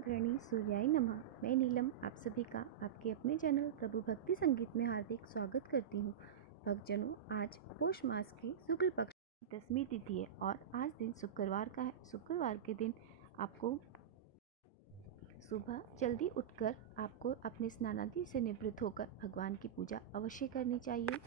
धरणी सूर्याय नमः। मैं नीलम आप सभी का आपके अपने चैनल प्रभु भक्ति संगीत में हार्दिक स्वागत करती हूँ। भक्तजनों, आज पोष मास की शुक्ल पक्ष की 10वीं तिथि है और आज दिन शुक्रवार का है। शुक्रवार के दिन आपको सुबह जल्दी उठकर आपको अपने स्नानादि से निवृत्त होकर भगवान की पूजा अवश्य करनी चाहिए।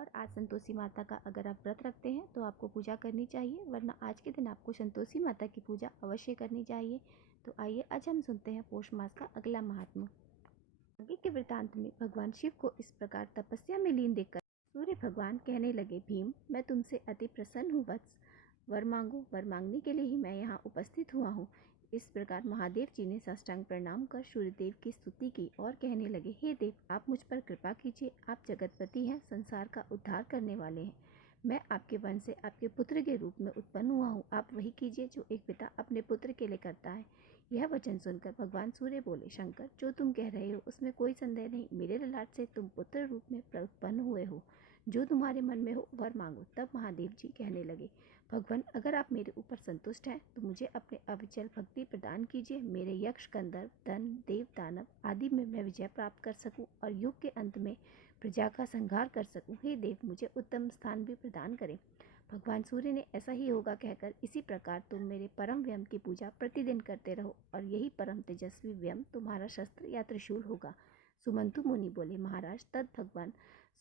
और आज संतोषी माता का अगर आप व्रत रखते हैं तो आपको पूजा करनी चाहिए, वरना आज के दिन आपको संतोषी माता की पूजा अवश्य करनी चाहिए। तो आइए आज हम सुनते हैं पोष मास का अगला महात्मा। आगे के वृतांत में भगवान शिव को इस प्रकार तपस्या में लीन देखकर सूर्य भगवान कहने लगे, भीम, मैं तुमसे अति प्रसन्न हूँ वत्स, वर मांगो। वर मांगने के लिए ही मैं यहाँ उपस्थित हुआ हूँ। इस प्रकार महादेव जी ने साष्टांग प्रणाम कर सूर्यदेव की स्तुति की और कहने लगे, हे देव, आप मुझ पर कृपा कीजिए। आप जगतपति हैं, संसार का उद्धार करने वाले हैं। मैं आपके वंश से आपके पुत्र के रूप में उत्पन्न हुआ हूँ। आप वही कीजिए जो एक पिता अपने पुत्र के लिए करता है। यह वचन सुनकर भगवान सूर्य बोले, शंकर, जो तुम कह रहे हो उसमें कोई संदेह नहीं। मेरे ललाट से तुम पुत्र रूप में उत्पन्न हुए हो। जो तुम्हारे मन में हो वर मांगो। तब महादेव जी कहने लगे, भगवान, अगर आप मेरे ऊपर संतुष्ट हैं तो मुझे अपने अविचल भक्ति प्रदान कीजिए। मेरे यक्ष, गंधर्व, दन, देव, दानव आदि में मैं विजय प्राप्त कर सकूं और युग के अंत में प्रजा का संहार कर सकूं। हे देव, मुझे उत्तम स्थान भी प्रदान करें। भगवान सूर्य ने ऐसा ही होगा कहकर, इसी प्रकार तुम मेरे परम व्यम की पूजा प्रतिदिन करते रहो और यही परम तेजस्वी व्यम तुम्हारा शस्त्र या त्रिशूल होगा। सुमंतु मुनि बोले, महाराज, तद भगवान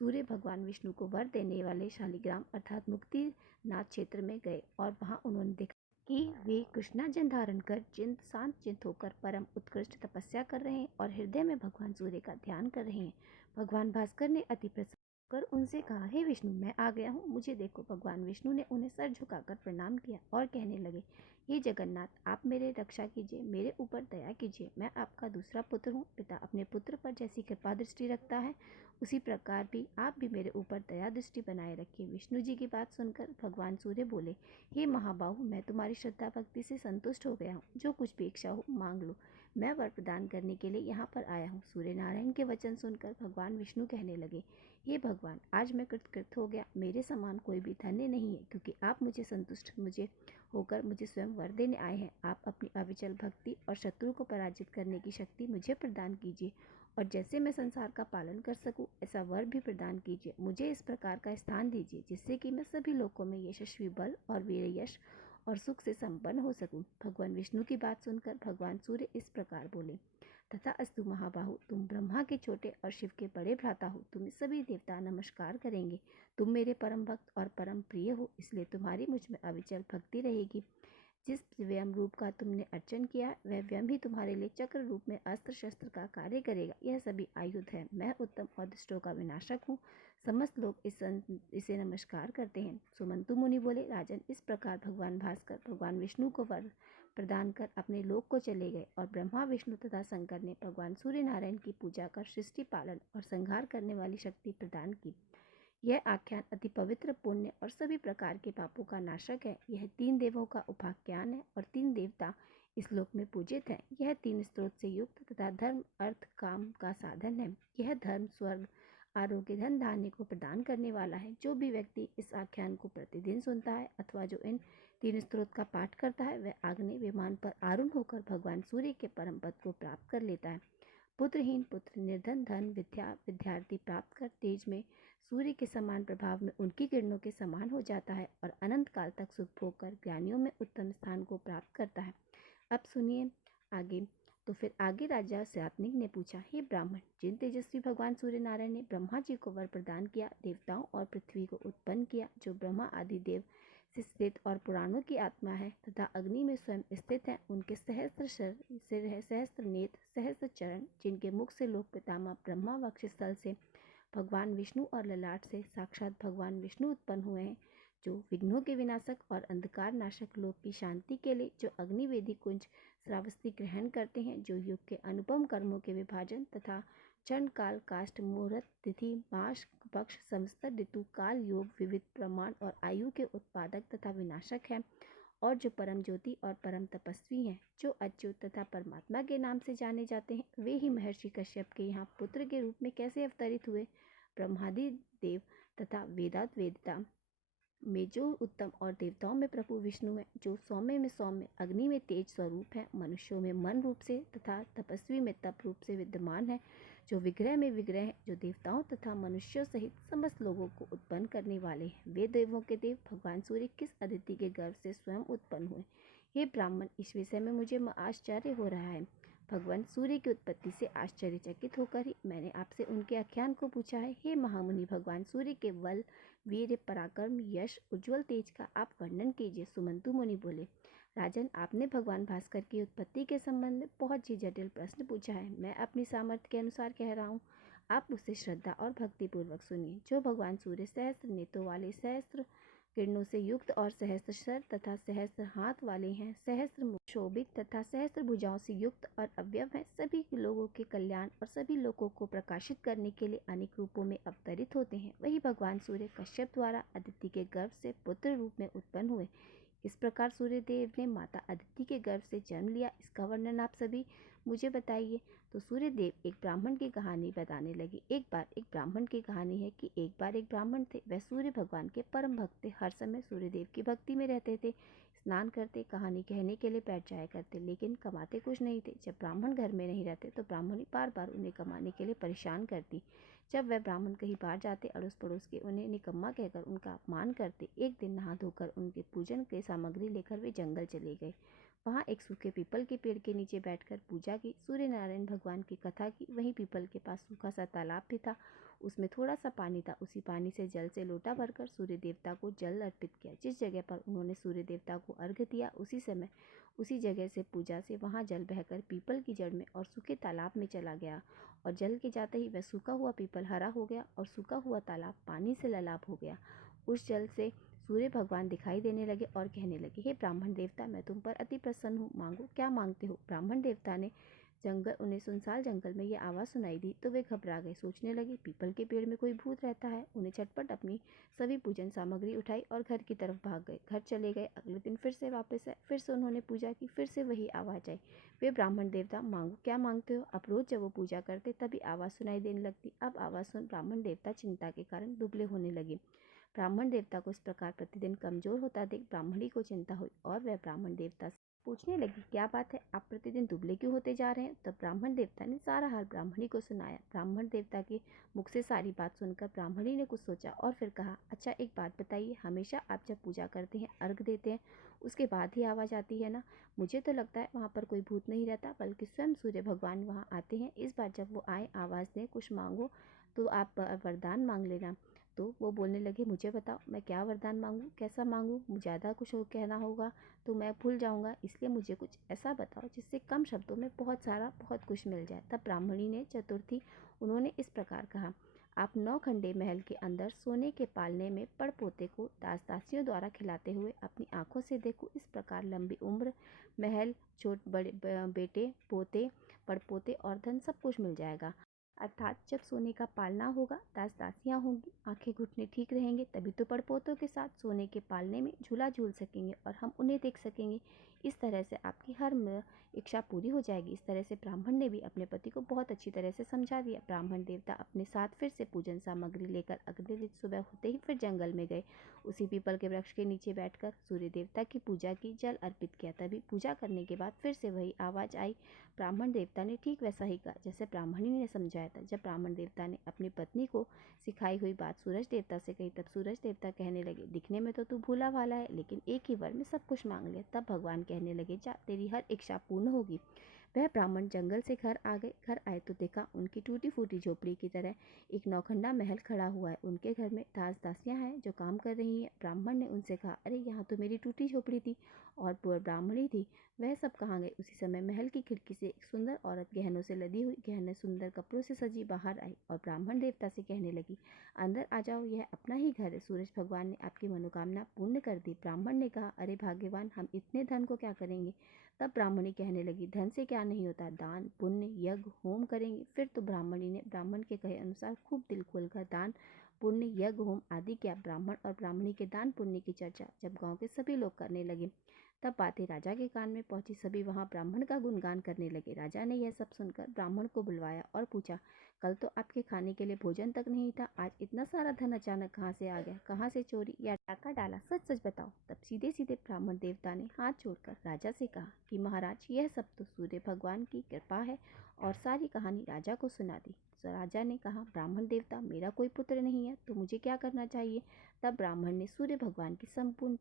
सूर्य भगवान विष्णु को वर देने वाले शालिग्राम अर्थात मुक्तिनाथ क्षेत्र में गए और वहाँ उन्होंने देखा कि वे कृष्णाजन धारण कर चिंत शांत चिंत होकर परम उत्कृष्ट तपस्या कर रहे हैं और हृदय में भगवान सूर्य का ध्यान कर रहे हैं। भगवान भास्कर ने अति प्रसन्न कर उनसे कहा, हे विष्णु, मैं आ गया हूँ, मुझे देखो। भगवान विष्णु ने उन्हें सर झुकाकर प्रणाम किया और कहने लगे, हे जगन्नाथ, आप मेरे रक्षा कीजिए, मेरे ऊपर दया कीजिए। मैं आपका दूसरा पुत्र हूँ। पिता अपने पुत्र पर जैसी कृपा दृष्टि रखता है उसी प्रकार भी आप भी मेरे ऊपर दया दृष्टि बनाए रखिए। विष्णु जी की बात सुनकर भगवान सूर्य बोले, हे महाबाहु, मैं तुम्हारी श्रद्धा भक्ति से संतुष्ट हो गया हूँ। जो कुछ भी इच्छा हो मांग लो, मैं वर प्रदान करने के लिए यहाँ पर आया हूँ। सूर्य नारायण के वचन सुनकर भगवान विष्णु कहने लगे, हे भगवान, आज मैं कृतकृत हो गया। मेरे समान कोई भी धन्य नहीं है, क्योंकि आप मुझे होकर मुझे स्वयं वर देने आए हैं। आप अपनी अविचल भक्ति और शत्रु को पराजित करने की शक्ति मुझे प्रदान कीजिए और जैसे मैं संसार का पालन कर सकूं ऐसा वर भी प्रदान कीजिए। मुझे इस प्रकार का स्थान दीजिए जिससे कि मैं सभी लोगों में यशस्वी बल और वीर यश और सुख से संपन्न हो सकूं। भगवान विष्णु की बात सुनकर भगवान सूर्य इस प्रकार बोले, तथा अस्तु महाबाहु, तुम ब्रह्मा के छोटे और शिव के बड़े भ्राता हो। तुम्हें सभी देवता नमस्कार करेंगे। तुम मेरे परम भक्त और परम प्रिय हो, इसलिए तुम्हारी मुझ में अविचल भक्ति रहेगी। जिस व्यम रूप का तुमने अर्चन किया वह व्यम ही तुम्हारे लिए चक्र रूप में अस्त्र शस्त्र का कार्य करेगा। यह सभी आयुध है। मैं उत्तम और दुष्टों का विनाशक हूँ। समस्त लोग इसे नमस्कार करते हैं। सुमंतु मुनि बोले, राजन, इस प्रकार भगवान भास्कर भगवान विष्णु को वर प्रदान कर अपने लोक को चले गए और ब्रह्मा, विष्णु तथा शंकर ने भगवान सूर्य नारायण की पूजा कर सृष्टि पालन और संहार करने वाली शक्ति प्रदान की। यह आख्यान अति पवित्र, पुण्य और सभी प्रकार के पापों का नाशक है। यह 3 देवों का उपाख्यान है और 3 देवता इस लोक में पूजित हैं। यह 3 स्रोत से युक्त तथा धर्म, अर्थ, काम का साधन है। यह धर्म, स्वर्ग, आरोग्य, धन, धान्य को प्रदान करने वाला है। जो भी व्यक्ति इस आख्यान को प्रतिदिन सुनता है अथवा जो इन 3 स्रोत का पाठ करता है वह आग्नेय विमान पर आरूढ़ होकर भगवान सूर्य के परम पद को प्राप्त कर लेता है। पुत्रहीन पुत्र, निर्धन धन, विद्यार्थी प्राप्त कर तेज में सूर्य के समान प्रभाव में उनकी किरणों के समान हो जाता है और अनंत काल तक सुख भोग कर ज्ञानियों में उत्तम स्थान को प्राप्त करता है। अब सुनिए आगे। तो फिर आगे राजा शातनिक ने पूछा, हे ब्राह्मण, जिन तेजस्वी भगवान सूर्य नारायण ने ब्रह्मा जी को वर प्रदान किया, देवताओं और पृथ्वी को उत्पन्न किया, जो ब्रह्मा आदि देव से स्थित और पुराणों की आत्मा है तथा अग्नि में स्वयं स्थित है, उनके सहस्त्र सिर है, सहस्त्र नेत्र, सहस्त्र चरण, जिनके मुख से लोक पितामह ब्रह्मा वक्षस्थल से भगवान विष्णु और ललाट से साक्षात भगवान विष्णु उत्पन्न हुए हैं, जो विघ्नों के विनाशक और अंधकार नाशक लोक की शांति के लिए, जो अग्निवेदी कुंज श्रावस्ती ग्रहण करते हैं, जो युग के अनुपम कर्मों के विभाजन तथा क्षण, काल, काष्ठ, मुहूर्त, तिथि, मास, पक्ष, संवत्सर, ऋतु, काल, योग, विविध प्रमाण और आयु के उत्पादक तथा विनाशक है, और जो परम ज्योति और परम तपस्वी हैं, जो अच्युत तथा परमात्मा के नाम से जाने जाते हैं, वे ही महर्षि कश्यप के यहाँ पुत्र के रूप में कैसे अवतरित हुए। ब्रह्मादि देव तथा वेदात वेदता में जो उत्तम और देवताओं में प्रभु विष्णु हैं, जो सौम्य अग्नि में तेज स्वरूप हैं, मनुष्यों में मन रूप से तथा तपस्वी में तप रूप से विद्यमान है, जो विग्रह में विग्रह है, जो देवताओं तथा मनुष्यों सहित समस्त लोगों को उत्पन्न करने वाले हैं। वे देवों के देव भगवान सूर्य किस अदिति के गर्भ से स्वयं उत्पन्न हुए? हे ब्राह्मण, इस विषय में मुझे आश्चर्य हो रहा है। भगवान सूर्य की उत्पत्ति से आश्चर्यचकित होकर ही मैंने आपसे उनके आख्यान को पूछा है। हे महामुनि, भगवान सूर्य के बल, वीर, पराक्रम, यश, उज्ज्वल तेज का आप वर्णन कीजिए। सुमंतु मुनि बोले, राजन, आपने भगवान भास्कर की उत्पत्ति के संबंध में बहुत ही जटिल प्रश्न पूछा है। मैं अपनी सामर्थ्य के अनुसार कह रहा हूँ, आप मुझसे श्रद्धा और भक्ति पूर्वक सुनिए। जो भगवान सूर्य सहस्त्र नेत्रों वाले, सहस्त्र किरणों से युक्त और सहस्त्र सर तथा सहस्त्र हाथ वाले हैं, सहस्त्र मुख शोभित तथा सहस्त्र भुजाओं से युक्त और अव्यव हैं, सभी लोगों के कल्याण और सभी लोगों को प्रकाशित करने के लिए अनेक रूपों में अवतरित होते हैं, वही भगवान सूर्य कश्यप द्वारा अदिति के गर्भ से पुत्र रूप में उत्पन्न हुए। इस प्रकार सूर्यदेव ने माता अदिति के गर्भ से जन्म लिया। इसका वर्णन आप सभी मुझे बताइए। तो सूर्यदेव एक ब्राह्मण की कहानी बताने लगे। एक बार एक ब्राह्मण की कहानी है कि एक बार एक ब्राह्मण थे। वह सूर्य भगवान के परम भक्त थे। हर समय सूर्यदेव की भक्ति में रहते थे। स्नान करते, कहानी कहने के लिए बैठ जाया करते, लेकिन कमाते कुछ नहीं थे। जब ब्राह्मण घर में नहीं रहते तो ब्राह्मणी बार बार उन्हें कमाने के लिए परेशान करती। जब वह ब्राह्मण कहीं बाहर जाते, अड़ोस पड़ोस के उन्हें निकम्मा कहकर उनका अपमान करते। एक दिन नहा धोकर उनके पूजन की सामग्री लेकर वे जंगल चले गए। वहाँ एक सूखे पीपल के पेड़ के नीचे बैठकर पूजा की, सूर्य नारायण भगवान की कथा की। वहीं पीपल के पास सूखा सा तालाब भी था, उसमें थोड़ा सा पानी था। उसी पानी से जल से लोटा भरकर सूर्य देवता को जल अर्पित किया। जिस जगह पर उन्होंने सूर्य देवता को अर्घ्य दिया, उसी समय उसी जगह से पूजा से वहाँ जल बहकर पीपल की जड़ में और सूखे तालाब में चला गया, और जल के जाते ही वह सूखा हुआ पीपल हरा हो गया और सूखा हुआ तालाब पानी से ललाप हो गया। उस जल से सूर्य भगवान दिखाई देने लगे और कहने लगे, हे ब्राह्मण देवता, मैं तुम पर अति प्रसन्न हूँ, मांगो क्या मांगते हो। ब्राह्मण देवता ने उन्हें सुनसान जंगल में ये आवाज़ सुनाई दी तो वे घबरा गए। सोचने लगे, पीपल के पेड़ में कोई भूत रहता है। उन्हें झटपट अपनी सभी पूजन सामग्री उठाई और घर की तरफ भाग गए। घर चले गए। अगले दिन फिर से वापस आए। फिर से उन्होंने पूजा की। फिर से वही आवाज़ आई, वे ब्राह्मण देवता, मांगो क्या मांगते हो। अब रोज जब वो पूजा करते तभी आवाज़ सुनाई देने लगती। अब आवाज़ सुन ब्राह्मण देवता चिंता के कारण दुबले होने लगे। ब्राह्मण देवता को इस प्रकार प्रतिदिन कमजोर होता देख ब्राह्मणी को चिंता हुई और वह ब्राह्मण देवता से पूछने लगी, क्या बात है, आप प्रतिदिन दुबले क्यों होते जा रहे हैं। तब ब्राह्मण देवता ने सारा हाल ब्राह्मणी को सुनाया। ब्राह्मण देवता के मुख से सारी बात सुनकर ब्राह्मणी ने कुछ सोचा और फिर कहा, अच्छा एक बात बताइए, हमेशा आप जब पूजा करते हैं, अर्घ देते हैं, उसके बाद ही आवाज़ आती है ना। मुझे तो लगता है वहाँ पर कोई भूत नहीं रहता, बल्कि स्वयं सूर्य भगवान वहाँ आते हैं। इस बार जब वो आए, आवाज़ दें, कुछ मांगो तो आप वरदान मांग लेना। तो वो बोलने लगे, मुझे बताओ मैं क्या वरदान मांगूं, कैसा मांगूं, ज़्यादा कुछ हो कहना होगा तो मैं भूल जाऊंगा, इसलिए मुझे कुछ ऐसा बताओ जिससे कम शब्दों में बहुत कुछ मिल जाए। तब ब्राह्मणी ने चतुर्थी, उन्होंने इस प्रकार कहा, आप 9 खंडे महल के अंदर सोने के पालने में पड़ पोते को दास दासियों द्वारा खिलाते हुए अपनी आंखों से देखो। इस प्रकार लंबी उम्र, महल, छोट बड़े बेटे पोते, पड़पोते और धन सब कुछ मिल जाएगा। अर्थात जब सोने का पालना होगा, दास दासियाँ होंगी, आंखें घुटने ठीक रहेंगे, तभी तो पड़पोतों के साथ सोने के पालने में झूला झूल सकेंगे और हम उन्हें देख सकेंगे। इस तरह से आपकी हर इच्छा पूरी हो जाएगी। इस तरह से ब्राह्मण ने भी अपने पति को बहुत अच्छी तरह से समझा दिया। ब्राह्मण देवता अपने साथ फिर से पूजन सामग्री लेकर अगले दिन सुबह होते ही फिर जंगल में गए। उसी पीपल के वृक्ष के नीचे बैठकर सूर्य देवता की पूजा की, जल अर्पित किया। तभी पूजा करने के बाद फिर से वही आवाज़ आई। ब्राह्मण देवता ने ठीक वैसा ही कहा जैसे ब्राह्मणी ने समझाया था। जब ब्राह्मण देवता ने अपनी पत्नी को सिखाई हुई बात सूरज देवता से कही, तब सूरज देवता कहने लगे, दिखने में तो तू भूला भाला है, लेकिन एक ही वर में सब कुछ मांग लिया। तब भगवान कहने लगे, जा, तेरी हर इच्छा पूर्ण होगी। वह ब्राह्मण जंगल से घर आ गए। घर आए तो देखा उनकी टूटी फूटी झोपड़ी की तरह एक नौखंडा महल खड़ा हुआ है। उनके घर में दास दासियां हैं जो काम कर रही हैं। ब्राह्मण ने उनसे कहा, अरे यहाँ तो मेरी टूटी झोपड़ी थी और ब्राह्मणी थी, वह सब कहाँ गए। उसी समय महल की खिड़की से एक सुंदर औरत गहनों से लदी हुई, गहने सुंदर कपड़ों से सजी बाहर आई और ब्राह्मण देवता से कहने लगी, अंदर आ जाओ, यह अपना ही घर है। सूरज भगवान ने आपकी मनोकामना पूर्ण कर दी। ब्राह्मण ने कहा, अरे भाग्यवान, हम इतने धन को क्या करेंगे। तब ब्राह्मणी कहने लगी, धन से क्या नहीं होता, दान पुण्य यज्ञ होम करेंगे। फिर तो ब्राह्मणी ने ब्राह्मण के कहे अनुसार खूब दिल खोलकर दान पुण्य यज्ञ होम आदि किया। ब्राह्मण और ब्राह्मणी के दान पुण्य की चर्चा जब गांव के सभी लोग करने लगे, तब बातें राजा के कान में पहुंची। सभी वहां ब्राह्मण का गुणगान करने लगे। राजा ने यह सब सुनकर ब्राह्मण को बुलवाया और पूछा, कल तो आपके खाने के लिए भोजन तक नहीं था, आज इतना सारा धन अचानक कहाँ से आ गया? कहाँ से चोरी या डाका डाला? सच सच बताओ। तब सीधे सीधे ब्राह्मण देवता ने हाथ जोड़कर राजा से कहा कि महाराज, यह सब तो सूर्य भगवान की कृपा है, और सारी कहानी राजा को सुना दी। तो राजा ने कहा, ब्राह्मण देवता, मेरा कोई पुत्र नहीं है तो मुझे क्या करना चाहिए? तब ब्राह्मण ने सूर्य भगवान की संपूर्ण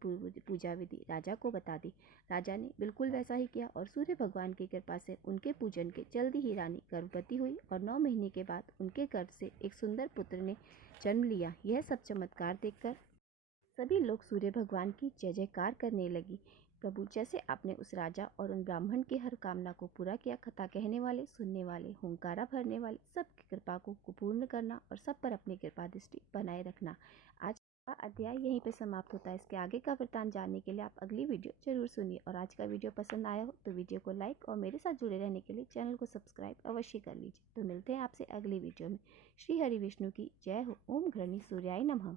पूजा विधि राजा को बता दी। राजा ने बिल्कुल वैसा ही किया और सूर्य भगवान की कृपा से उनके पूजन के जल्दी ही रानी गर्भवती हुई और 9 महीने के बाद उनके गर्भ से एक सुंदर पुत्र ने जन्म लिया। यह सब चमत्कार देखकर सभी लोग सूर्य भगवान की जय जयकार करने लगी। प्रभु, जैसे आपने उस राजा और उन ब्राह्मण की हर कामना को पूरा किया, कथा कहने वाले, सुनने वाले, हुंकारा भरने वाले सबकी कृपा को पूर्ण करना और सब पर अपनी कृपा दृष्टि बनाए रखना। आज का अध्याय यहीं पे समाप्त होता है। इसके आगे का वृत्तांत जानने के लिए आप अगली वीडियो जरूर सुनिए। और आज का वीडियो पसंद आया हो तो वीडियो को लाइक और मेरे साथ जुड़े रहने के लिए चैनल को सब्सक्राइब अवश्य कर लीजिए। तो मिलते हैं आपसे अगली वीडियो में। श्री हरि विष्णु की जय हो। ओम घृणी सूर्याय नमः।